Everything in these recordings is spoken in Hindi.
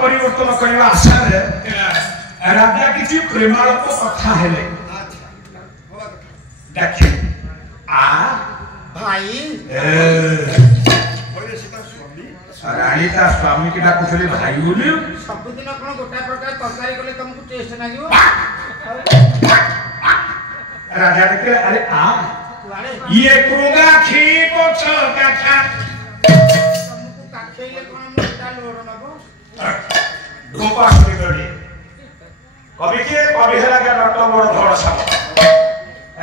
परिवर्तन करने आशा राजा किसी प्रेमालक कथा हेले देखे आ भाई रानी ता स्वामी के डाकुले भाई बोली सब दिन कोन गोटा प्रकार तरकारी करले तुमको टेस्ट लागियो राजा के अरे आ ये क्रोगा खी को छका था तुमको काखेले कोन मोटा लोड़ नबो धोपा से गड़ी कभी हेला के डॉक्टर बड़ धड़ सब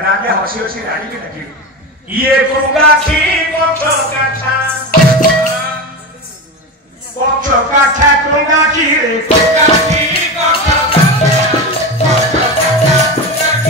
राजा हसी हसी रानी के डाकी ये क्रोगा खी को छका था Pocho kata krunga kiri krunga kiri pocho kata krunga kiri krunga kiri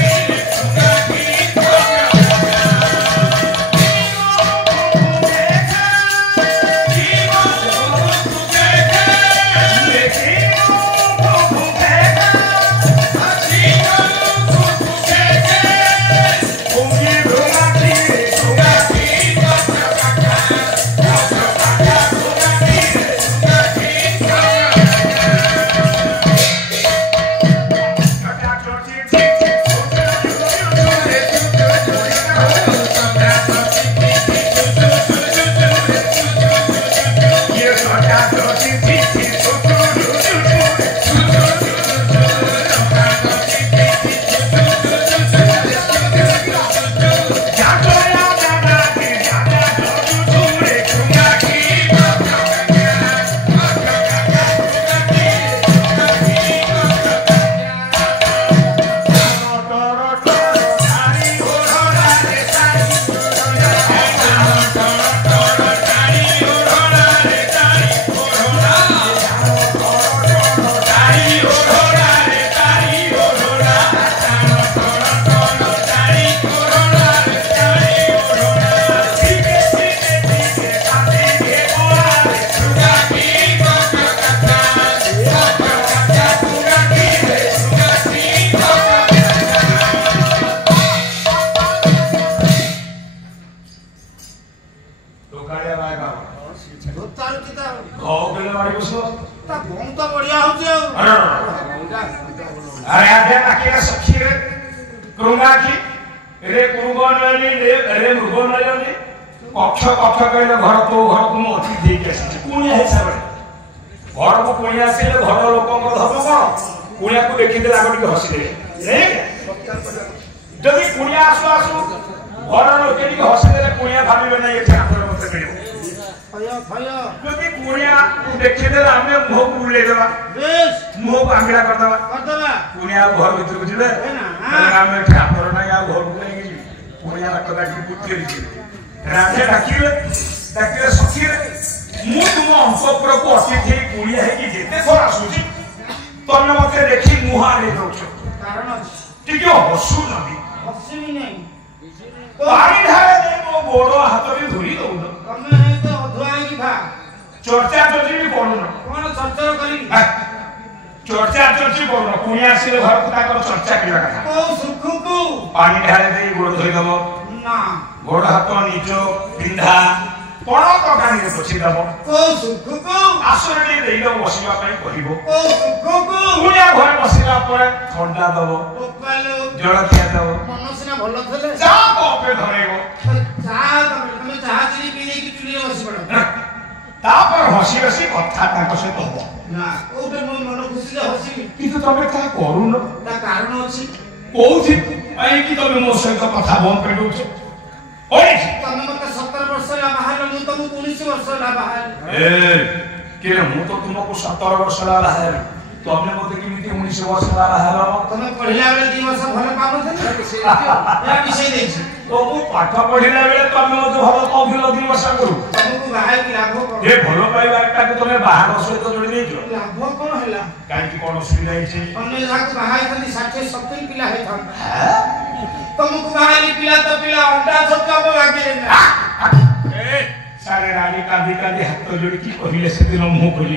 सारे रानी कांदी कांदी हाथ जोड़ी की कहले से दिन मुंह खोली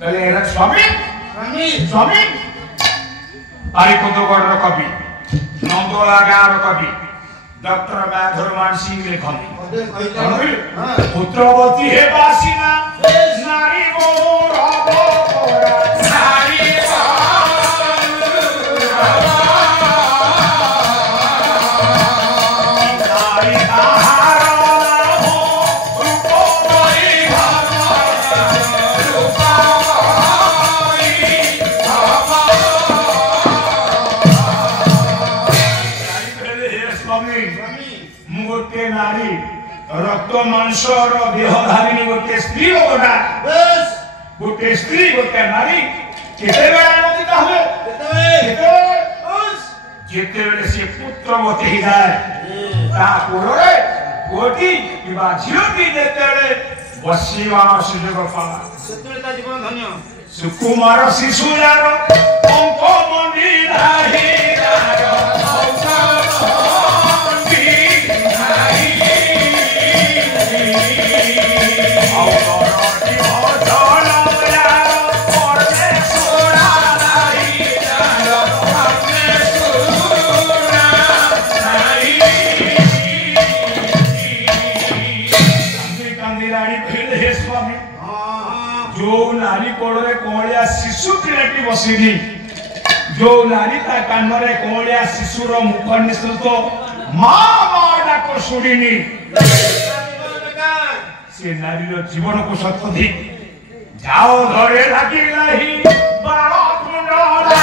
कहले एरा स्वामी स्वामी स्वामी आरी कोदगड़ रो कवि नंदोला गाँव रो कवि डॉक्टर माधुर मानसिंह लेखन କହିଲେ पुत्रवती हे बासिना नारी मोर अबपरा नारी नारी आहार हो रूप मई गोटे नारी रक्त मांसर देहधारिणी गोटे स्त्री गोटा गोटे स्त्री गोटे नारी आनंदित हुए जितेबले सी पुत्रवती ही जाए पुओटी कि झीटी जिते बसवार सुजोग पाला जीवन धन्य सुकुमार शिशुरार अंक मंदिर जो नारी कोड़े कोलिया शिशु पिलाटी बसिनी जो नारी ता कानरे कोलिया शिशुर मुख निसृत मां मां डाक सुनिनी से नारी रो जीवन को सत्पथी जाओ घरे लागी नाही बाळ कुंडला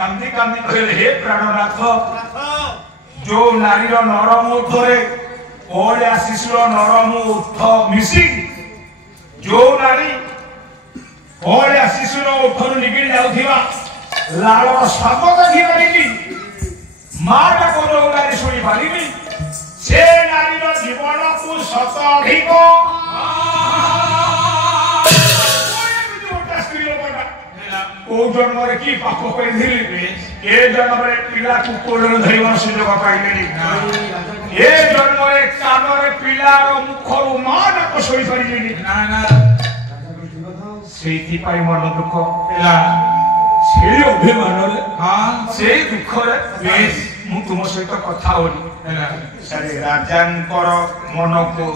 कांदी कांदी कहले हे प्राणनाथ जो नारी नरम उठरे कोलिया शिशुर नरम उठ मिसी जो नारी कोलिया शिशुर उठर निकली जाउथिबा लालर स्वाद देखि पारिनी माटा को नारी सुनी पारिनी से नारी जीवन को सत अधिक ओ जन्म रे की पाप करिथिली ए जन्म रे पिला को कोलर धरिवार सुजोग पाइलेनी ए जन्म रे कान रे पिला रो मुख रो मान को सोई परिलेनी ना ना सेति पाई मन दुख पिला से अभिमान रे हां से दुख रे बेस मु तुम सहित कथा होनी सारे राजांकर मन को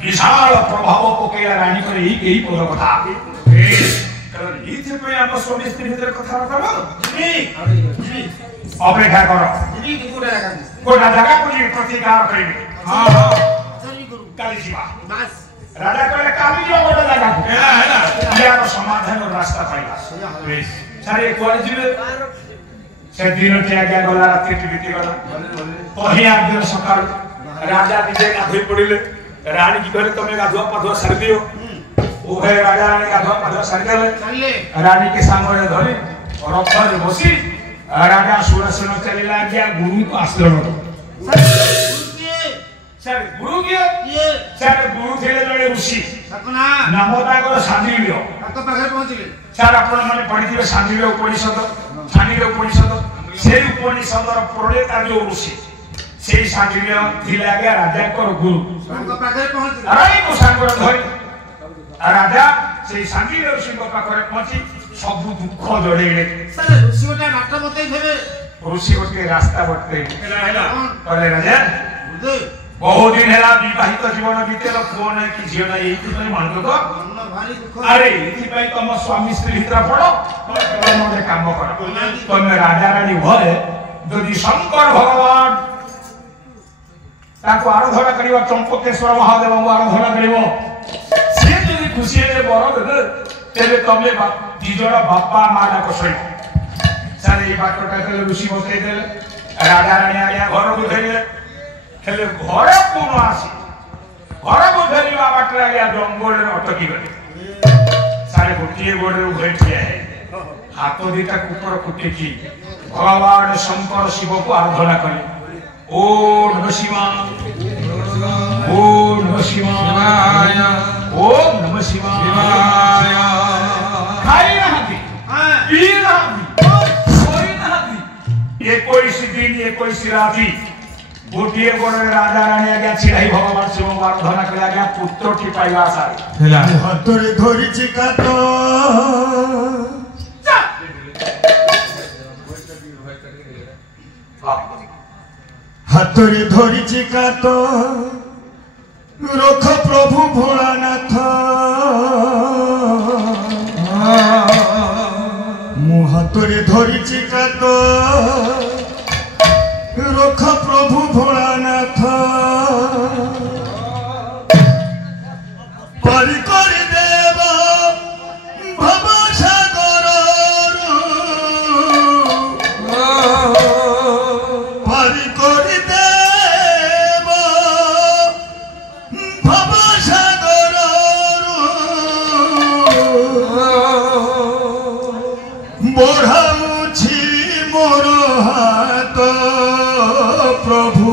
विशाल प्रभाव पकेला रानी करे एही पद कथा बेस हम स्वामी स्त्री भीतर कथा अपेक्षा कर गोटा जगह को प्रतिकार करेंगे काली जीवा राजा कहले काली जीवा गोटा जगह को यार समाधान और रास्ता पाइला सारे कोन जीवे से दिन के आगे गला रात के बीती गला पही आ दिन सकाळ राजा दिजे गाधोई पड़िले रानी की कहले तमे गाधुआ पाधुआ सार दियो ओहे राजा रानी गाधुआ पाधुआ सार देले रानी के सामने धरी रथ रे बसी राजा सुरसेन चलिला गया गुरु को आश्रम सर गुरु के सर गुरु थे जड़े ऋषि सपना नाम ताकर सांडिल्य ताक पाखरे पहुंचले सर आपण माने पढिथिबे सांडिल्य उपनिषद से उपनिषद र प्रणेता जो ऋषि से सांडिल्य थिला गया राजा को गुरु ताक पाखरे पहुंचले अरे को सांगर धरि राजा से सांडिल्य ऋषि को पाखरे पहुंची सब दुख जड़ेले सर ऋषि गोटे बाट बतई थेबे ऋषि गोटे रास्ता बतई हेला कहले राजा बहुत दिन है विवाहित जीवन बीतेल पुओ ना कि झील ना ये मन दुख अरे ये तुम स्वामी स्त्री भीतर पड़ो तुम गोटे काम कर तुम राजा रानी भय यदि शंकर भगवान आराधना कर चंपकेश्वर महादेव को आराधना कर सी यदि खुशी है बर देवे तेरे तुम दिज बापा माँ डाक सहित सारे ये बाटटा ऋषि बतई दे राजा रानी आज्ञा घर को धरले हेले घरे कोन आसी घर को धरिबा बाटरा गया जंगल रे अटकी गले सारे गोटिए गोड़े उठिया है हाथ दीटा कुपर कुटेकी भगवान शंकर शिव को आराधना करे ओ नमः शिवाय ओ नमः शिवाय ओ नमः शिवाय 21 राति गोटे गोड़े राजा राणी आज्ञा छिड़ाई भगवान शिव आराधना कले आज्ञा पुत्र टी पाइबा आशा हाथरे धरिछि काट हाथरे धरिछि काट रख प्रभु भोलानाथ मु हाथरे धरिछि काट रख प्रभु भोलानाथ पारी करि देव भव सागर पारी करि देव भव सागर बढ़ाउछि मोर हाथ प्रभु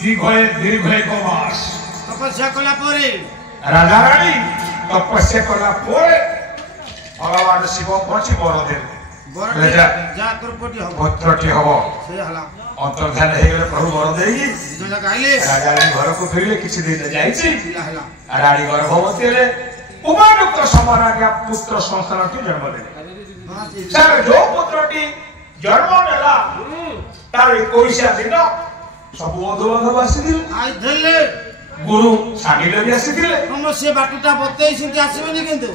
ଦୀର୍ଘ 1 ମାସ ତପସ୍ୟା କଲା ପରେ ରାଜା ରାଣୀ ତପସ୍ୟା କଲା ପରେ ଭଗବାନ ଶିବ ପହଞ୍ଚି ବର ଦେଲେ ଯା ତୋରପଟି ହବ ପତ୍ରଟି ହବ ସେ ହେଲା ଅନ୍ତର୍ଧାନ ହେଇଗଲେ ପ୍ରଭୁ ବର ଦେଇକି ଯୋଜା ଗାଇଲେ ରାଜା ରାଣୀ ଘରକୁ ଫେରିଲେ କିଛି ଦିନ ଯାଇଛି ହେଲା ରାଣୀ ଗର୍ଭବତୀ ହେଲେ ଉମାନୁକ୍ତ ସମୟରେ ଆଜ୍ଞା ପୁତ୍ର ସନ୍ତାନଟି ଜନ୍ମ ଦେଲେ ସାର୍ ଯୋଉ ପୁତ୍ରଟି ଜନ୍ମ ନେଲା ତାର 21 ଦିନ ସବୁ ବନ୍ଧୁବାନ୍ଧବ ଆସିଥିଲେ ଆଇଥିଲେ ଗୁରୁ ସାଙ୍ଗିଲେ ବି ଆସିଥିଲେ ତମ ସେ ବାଟଟା ବତେଇଛନ୍ତି ଆସିବେନି କିନ୍ତୁ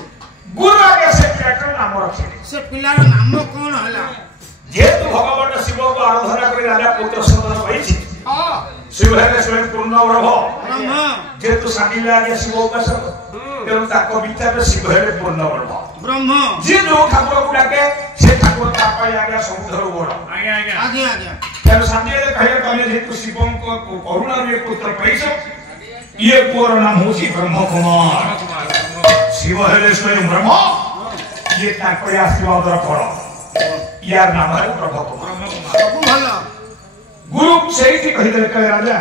ଗୁରୁ ଆଜ୍ଞା ସେ ପିଲାଟାର ନାମ ରଖିଲେ ସେ ପିଲାର ନାମ କଣ ହେଲା ଯେହେତୁ ଭଗବାନ ଶିବଙ୍କୁ ଆରାଧନା କରି ରାଜା ପୁତ୍ର ସନ୍ତାନ ହୋଇଛି ଶିବ ହେଲେ ସ୍ୱୟଂ ପୂର୍ଣ୍ଣ ବ୍ରହ୍ମ ଯେହେତୁ ସାଙ୍ଗିଲେ ଆଜ୍ଞା ଶିବ ଉପାସକ ତେଣୁ ତାଙ୍କ ବିଚାରରେ ଶିବ ହେଲେ ପୂର୍ଣ୍ଣ ବ୍ରହ୍ମ ଯିଏ ଯୋଉ ଠାକୁରକୁ ଡାକେ ସେ ଠାକୁର ତା ପାଇଁ ଆଜ୍ଞା ସବୁଠାରୁ ବଡ଼ ଆଜ୍ଞା ତେଣୁ ସାଙ୍ଗିଲେ କହିଲେ ତମେ ଯେହେତୁ ଶିବଙ୍କ କରୁଣାରୁ ଏ ପୁତ୍ର ପାଇଛ ଇଏ ପୁଅର ନାମ ହଉଛି ବ୍ରହ୍ମ କୁମାର ଶିବ ହେଲେ ସ୍ୱୟଂ ବ୍ରହ୍ମ ଇଏ ତାଙ୍କରି ଆଶୀର୍ବାଦର ଫଳ ইয়ার নাম হয় ব্রহ্মকুমার ସବୁ ଭଲ গুরু সেইটি কহিদেলে কহে রাজা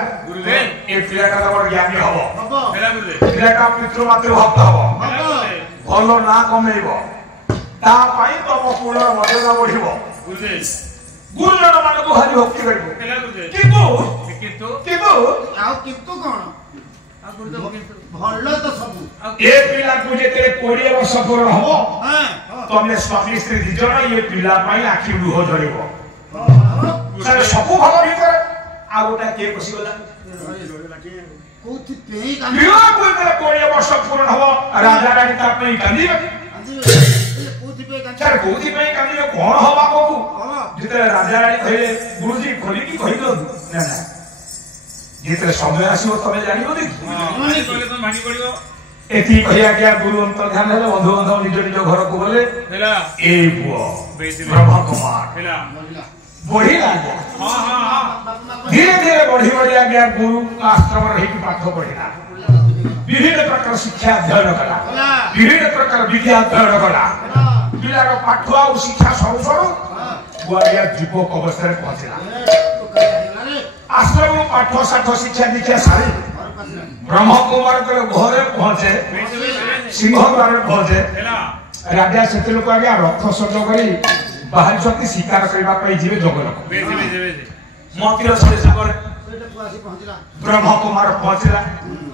এ পিলাটা বড় জ্ঞানী হব পিলাটা পিতৃ মাতৃভক্ত হব ভাল না কমেইব তা পাই তম কুলর মর্যাদা বঢ়িব গুরুজন মানুষ ভারি ভক্তি করিব কিন্তু ଆଉ କିନ୍ତୁ କଣ ଭଲ ତ ସବୁ ଏ ପିଲାକୁ ଯେତେ 20 ବର୍ଷ ପୂରଣ ହବ ତମେ ସ୍ୱାମୀ ସ୍ତ୍ରୀ ଦି ଜଣ ଏ ପିଲା ପାଇଁ ଆଖି ଲୁହ ଝରିବ ସାର୍ ସବୁ ଭଲ ଭିତରେ ଆଉ ଗୋଟା କିଏ ପଶିଗଲା କୋଉଥି ପେଇ ପିଲାକୁ ଯେତେବେଳେ 20 ବର୍ଷ ପୂରଣ ହବ ରାଜା ରାଣୀ ତା ପାଇଁ କାନ୍ଦିବେ କୋଉଥି ପେଇ ସାର୍ କୋଉଥିପାଇଁ କାନ୍ଦିବେ କଣ ହବ ଆଗକୁ ଯେତେବେଳେ ରାଜା ରାଣୀ କହିଲେ ଗୁରୁଜୀ ଖୋଲିକି କହିଦିଅନ୍ତୁ ନା ନା ଯେତେବେଳେ ସମୟ ଆସିବ ତମେ ଜାଣିବ ଏତିକି କହି ଆଜ୍ଞା ଗୁରୁ ଅନ୍ତର୍ଧାନ ହେଲେ ବନ୍ଧୁବାନ୍ଧବ ନିଜ ନିଜ ଘରକୁ ଗଲେ ଏଇ ପୁଅ ବ୍ରହ୍ମ କୁମାର ବଢିଲା ଆଜ୍ଞା ଧୀରେ ଧୀରେ ବଢି ବଢି ଆଜ୍ଞା ଗୁରୁ ଆଶ୍ରମରେ ରହିକି ପାଠ ପଢିଲା ବିଭିନ୍ନ ପ୍ରକାର ଶିକ୍ଷା ଅଧ୍ୟୟନ କଲା ବିଭିନ୍ନ ପ୍ରକାର ବିଦ୍ୟା ଅଧ୍ୟୟନ କଲା ପିଲାର ପାଠ ଆଉ ଶିକ୍ଷା ସରୁ ସରୁ ଆଜ୍ଞା ଯୁବକ ଅବସ୍ଥାରେ ପହଞ୍ଚିଲା आश्रम पाठ साठ शिक्षा दीक्षा सारी ब्रह्म कुमार घरे पहुंचे सिंह द्वार पहुंचे राजा से आज्ञा रथ सज कर बाहर शिकार करने जी जंगल मंत्री ब्रह्म कुमार पहुंचला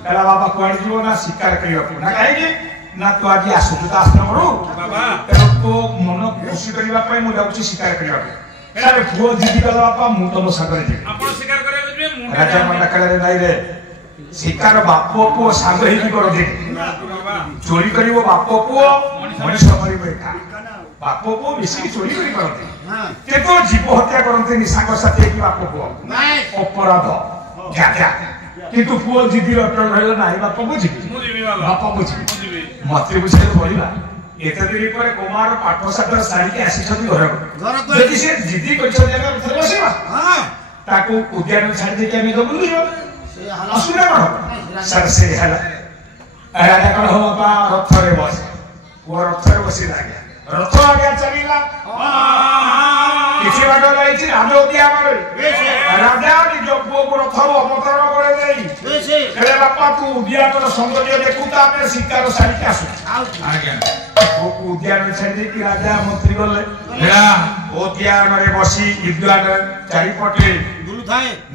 कहला बाबा कौन जीव ना शिकार करने ना कहीं ना तू आज आसुच तो आश्रम तो मन खुशी करने मुझे शिकार करने अरे पुओ जीती गला बापा मु तुम सागर जी आपण शिकार करे बुझबे मु राजा मंडा करे नाही रे शिकार बापो पुओ सागर ही करो दे चोरी करिवो बापो पुओ मनुष्य मरिबे का बापो पुओ मिसी चोरी करी करते हां ते तो जीव हत्या करते नि सागर साथी की बापो पुओ नाही अपराध क्या क्या किंतु पुओ जीती अटल रहला नाही बापो बुझी मु जीवी वाला बापो बुझी मते बुझे बोलिबा एते दिन पर कुमार पाठ सागर सारी के आसी छथि घर यदि से जिद्दी कइछ जगह उठे बसिबा हां ताको उद्यान छाड़ दे के हम गबु दियो से हला असुरा कोन सर से हला राजा कोन हो बापा रथ रे बस वो रथ रे बसी लागे रथ आगे चलीला किछि बाटो लाइछि राजा उद्यान रे राजा नि जो को रथ रो अवतरण करे देई हे बापा तू उद्यान रो सौंदर्य देखु तापे शिकार सारी के आसु आज्ञा उद्यान छाड़ी कि राजा मंत्री गले उद्यान रे बसी विद्वान चारिपटे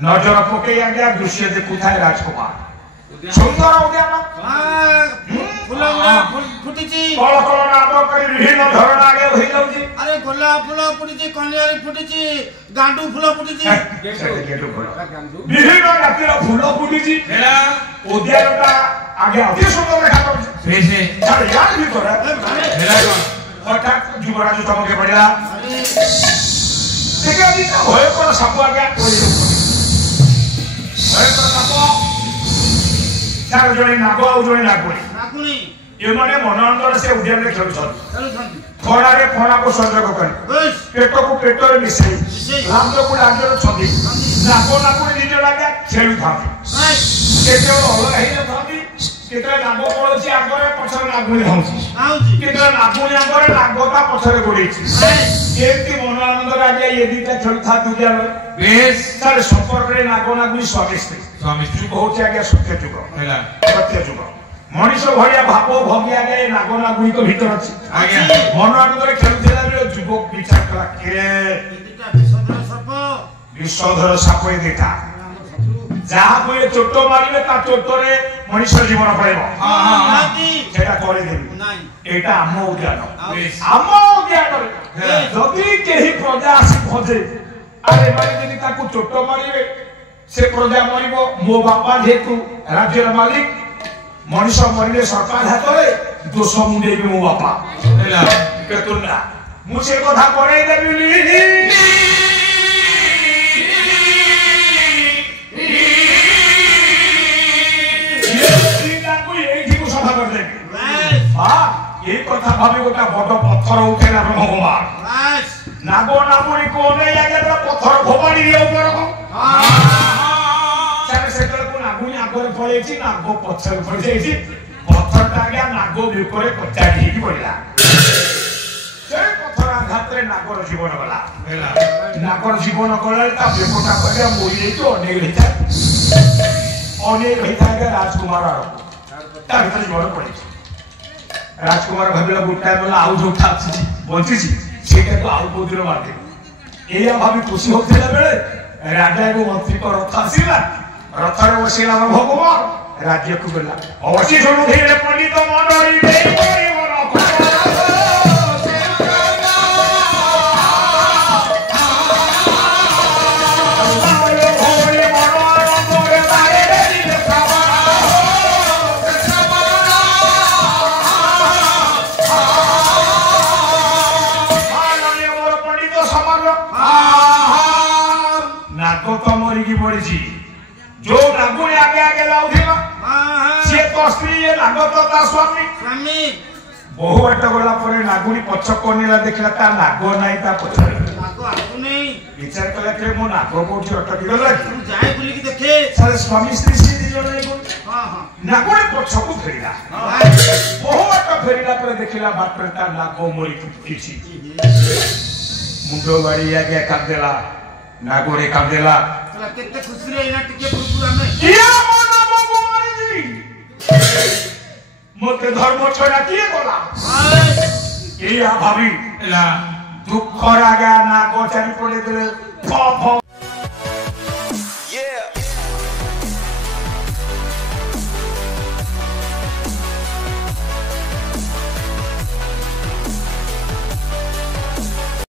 नजर पके आज्ञा दृश्य देखु थाए राजकुमार सुंदर उद्यान फूल फुटिची कल कल नाम करी विभिन्न धरण आगे होई जाउची अरे गोलाप फूल फुटिची कन्यारी फुटिची गांडू फूल फुटिची विभिन्न जातिर फूल फुटिची उद्यानटा आगे अति सुंदर देखा जाउची से यार यार भी तोरा हठात जुबराज चमके पड़िला देखा दी होय कोन सब आगे कोई होय कोन सब चार जणी नागो आ जणी नागुणी ये माने मनोरंजन से उद्यान में खेलुछन फणा रे फणा को संयोग कर पेट को पेट रे मिसई लांग को लांग रे छंदी नागो नागुणी निज लागे ଖେଳୁଥାନ୍ତି କେତେବେଳେ ଅଲଗା ହେଇନଥାନ୍ତି କେତେବେଳେ ନାଗ ପଳଉଛି ଆଗରେ ପଛରେ ନାଗୁଣୀ ହଉଛି କେତେବେଳେ ନାଗୁଣୀ ଆଗରେ ନାଗ ତା ପଛରେ ଗୋଡେଇଛି ଏମିତି ମନ ଆନନ୍ଦରେ ଆଜ୍ଞା ଏ ଦିଟା ଖେଳୁଥାନ୍ତି ଉଦ୍ୟାନରେ ବେଶ ତାହେଲେ ସମ୍ପର୍କରେ ନାଗ ନାଗୁଣୀ ସ୍ୱାମୀ ସ୍ତ୍ରୀ ଯୁଗ ହଉଛି ଆଜ୍ଞା ସତ୍ୟ ଯୁଗ ସତ୍ୟ ଯୁଗ ମଣିଷ ଭଳିଆ ଭାବ ଭଙ୍ଗି ଆଜ୍ଞା ଏ ନାଗ ନାଗୁଣୀଙ୍କ ଭିତରେ ଅଛି ମନ ଆନନ୍ଦରେ ଖେଳୁଥିଲା ବେଳେ ଯୁବକ ବିଚାର କଲା କିରେ ବିଷଧର ସାପ ଏ ଦିଟା ଯାହାକୁ ଏ ଚୋଟ ମାରିଲେ ତା ଚୋଟରେ ମଣିଷ ଜୀବନ ପଳେଇବ ସେଟା କରିଦେବି ଏଇଟା ଆମ ଉଦ୍ୟାନ ଆମ ଉଦ୍ୟାନରେ ଯଦି କେହି ପ୍ରଜା ଆସି ଭଜେ ଆରେ ମାନେ ଯଦି ତାକୁ ଚୋଟ ମାରିବେ ସେ ପ୍ରଜା ମରିବ ମୋ ବାପା ଯେହେତୁ ରାଜ୍ୟର ମାଲିକ ମଣିଷ ମରିଲେ ସରକାର ହାତରେ ଦୋଷ ମୁଣ୍ଡେଇବି ମୋ ବାପା କେତୁନା ମୁଁ ସେ କଥା କରେଇ ଦେବି ये कथा भाभी गोटा बड़ पत्थर उठेला भगवान नाग नामुनी को नहीं आगे तो पत्थर फोपाड़ी दिया ऊपर को चाहे सेकल को नागुनी आगरे पळेची नाग पत्थर पड़ जाईची पत्थर ता आगे नाग बिकोरे पचाड़ी की पड़ला से पत्थर आघात रे नागर जीवन गला नागर जीवन गला ता बेकोटा पड़े मोरी तो अनेक रहिता राजकुमार ता भीतर जीवन पड़ेची राजकुमार भाविला गोटाए बोला आउ जो बंची से आउ कोदिन मारदे एया भावी खुशी होता बेले राजा एवं मंत्री को रथ आसला रथर बसला भगवान राज्य को गला अवश्य शुणु धीरे पंडित मंडली जो नागुणी आगे आगे लाउथिला से तो स्त्री ये नाग तो ता स्वामी बहु बाट गला परे नागुणी पछ कोनेला देखला ता नाग नाही ता पछरे नाग आकु नहीं विचार कला के मो नाग कोठी अटकी गला तू जाय बुली की देखे सारे स्वामी स्त्री से दी जण नहीं हां हां नागुणी पछ को फेरिला बहु बाट फेरिला परे देखला बाटर ता नाग मोरी किछि मुंडो बाड़ी आगे कादेला नागुणी कादेला केते खुशी रे इना टिके पुरपुरा में किया मोना बाबू मारी जी मोते धर्म छोड़ा किए बोला किया भाभी दुख रागा ना को चारी पड़े दे